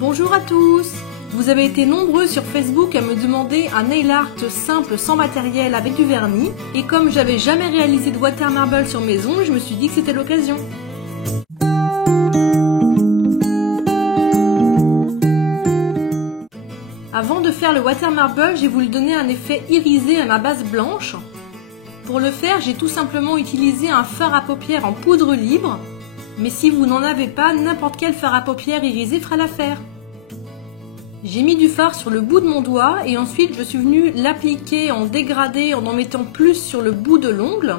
Bonjour à tous! Vous avez été nombreux sur Facebook à me demander un nail art simple sans matériel avec du vernis, et comme j'avais jamais réalisé de water marble sur mes ongles, je me suis dit que c'était l'occasion. Avant de faire le water marble, j'ai voulu donner un effet irisé à ma base blanche. Pour le faire, j'ai tout simplement utilisé un fard à paupières en poudre libre, mais si vous n'en avez pas, n'importe quel fard à paupières irisé fera l'affaire. J'ai mis du fard sur le bout de mon doigt et ensuite je suis venue l'appliquer en dégradé en mettant plus sur le bout de l'ongle.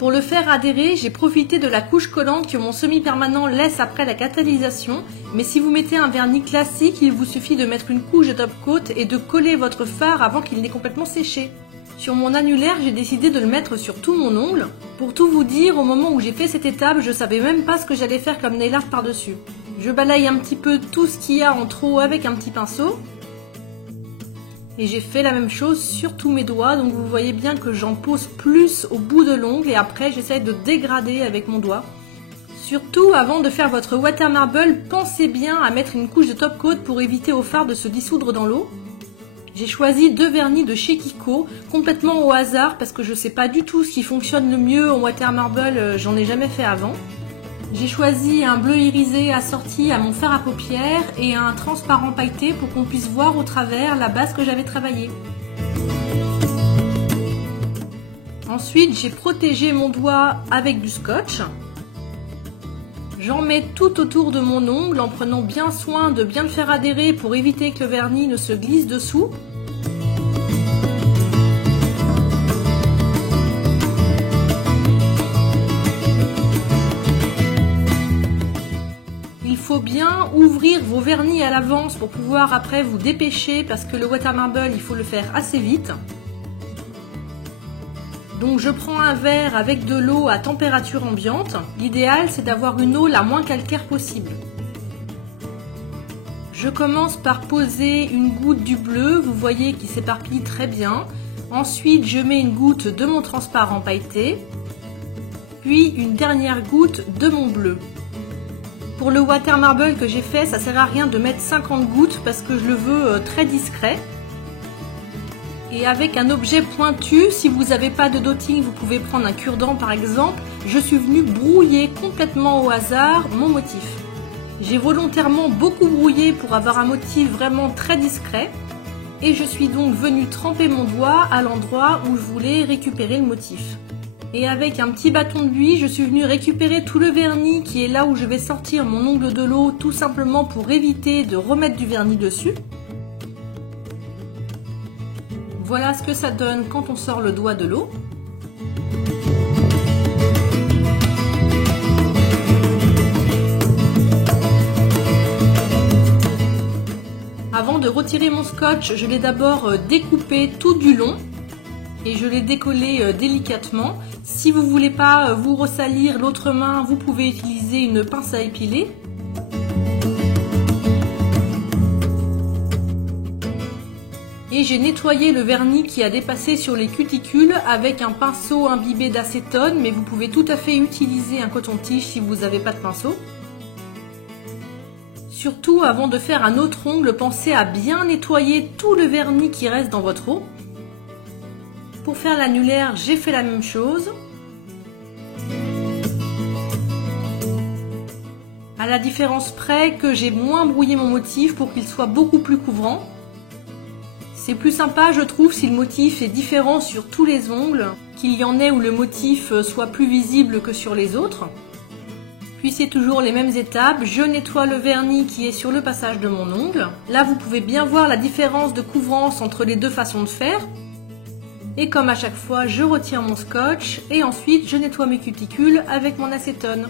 Pour le faire adhérer, j'ai profité de la couche collante que mon semi-permanent laisse après la catalysation, mais si vous mettez un vernis classique, il vous suffit de mettre une couche de top coat et de coller votre fard avant qu'il n'ait complètement séché. Sur mon annulaire, j'ai décidé de le mettre sur tout mon ongle. Pour tout vous dire, au moment où j'ai fait cette étape, je savais même pas ce que j'allais faire comme nail art par-dessus. Je balaye un petit peu tout ce qu'il y a en trop avec un petit pinceau. Et j'ai fait la même chose sur tous mes doigts, donc vous voyez bien que j'en pose plus au bout de l'ongle et après j'essaye de dégrader avec mon doigt. Surtout, avant de faire votre water marble, pensez bien à mettre une couche de top coat pour éviter au fard de se dissoudre dans l'eau. J'ai choisi deux vernis de chez Kiko, complètement au hasard parce que je sais pas du tout ce qui fonctionne le mieux en water marble, j'en ai jamais fait avant. J'ai choisi un bleu irisé assorti à mon fard à paupières et un transparent pailleté pour qu'on puisse voir au travers la base que j'avais travaillée. Ensuite, j'ai protégé mon doigt avec du scotch. J'en mets tout autour de mon ongle en prenant bien soin de bien le faire adhérer pour éviter que le vernis ne se glisse dessous. Il faut bien ouvrir vos vernis à l'avance pour pouvoir après vous dépêcher parce que le water marble, il faut le faire assez vite. Donc je prends un verre avec de l'eau à température ambiante. L'idéal, c'est d'avoir une eau la moins calcaire possible. Je commence par poser une goutte du bleu, vous voyez qu'il s'éparpille très bien. Ensuite, je mets une goutte de mon transparent pailleté, puis une dernière goutte de mon bleu. Pour le water marble que j'ai fait, ça sert à rien de mettre 50 gouttes parce que je le veux très discret. Et avec un objet pointu, si vous n'avez pas de dotting, vous pouvez prendre un cure-dent par exemple. Je suis venue brouiller complètement au hasard mon motif. J'ai volontairement beaucoup brouillé pour avoir un motif vraiment très discret. Et je suis donc venue tremper mon doigt à l'endroit où je voulais récupérer le motif. Et avec un petit bâton de buis, je suis venue récupérer tout le vernis qui est là où je vais sortir mon ongle de l'eau, tout simplement pour éviter de remettre du vernis dessus. Voilà ce que ça donne quand on sort le doigt de l'eau. Avant de retirer mon scotch, je l'ai d'abord découpé tout du long et je l'ai décollé délicatement. Si vous ne voulez pas vous ressalir l'autre main, vous pouvez utiliser une pince à épiler. Et j'ai nettoyé le vernis qui a dépassé sur les cuticules avec un pinceau imbibé d'acétone, mais vous pouvez tout à fait utiliser un coton-tige si vous n'avez pas de pinceau. Surtout, avant de faire un autre ongle, pensez à bien nettoyer tout le vernis qui reste dans votre eau. Pour faire l'annulaire, j'ai fait la même chose. À la différence près que j'ai moins brouillé mon motif pour qu'il soit beaucoup plus couvrant. C'est plus sympa, je trouve, si le motif est différent sur tous les ongles, qu'il y en ait où le motif soit plus visible que sur les autres. Puis c'est toujours les mêmes étapes, je nettoie le vernis qui est sur le passage de mon ongle. Là, vous pouvez bien voir la différence de couvrance entre les deux façons de faire. Et comme à chaque fois, je retire mon scotch et ensuite je nettoie mes cuticules avec mon acétone.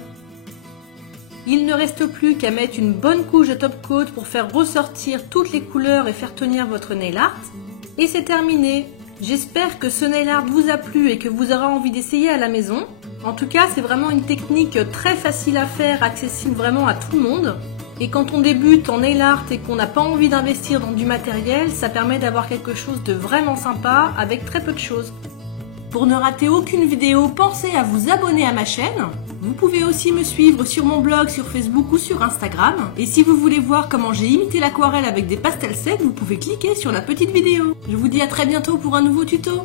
Il ne reste plus qu'à mettre une bonne couche de top coat pour faire ressortir toutes les couleurs et faire tenir votre nail art. Et c'est terminé. J'espère que ce nail art vous a plu et que vous aurez envie d'essayer à la maison. En tout cas, c'est vraiment une technique très facile à faire, accessible vraiment à tout le monde. Et quand on débute en nail art et qu'on n'a pas envie d'investir dans du matériel, ça permet d'avoir quelque chose de vraiment sympa avec très peu de choses. Pour ne rater aucune vidéo, pensez à vous abonner à ma chaîne. Vous pouvez aussi me suivre sur mon blog, sur Facebook ou sur Instagram. Et si vous voulez voir comment j'ai imité l'aquarelle avec des pastels secs, vous pouvez cliquer sur la petite vidéo. Je vous dis à très bientôt pour un nouveau tuto.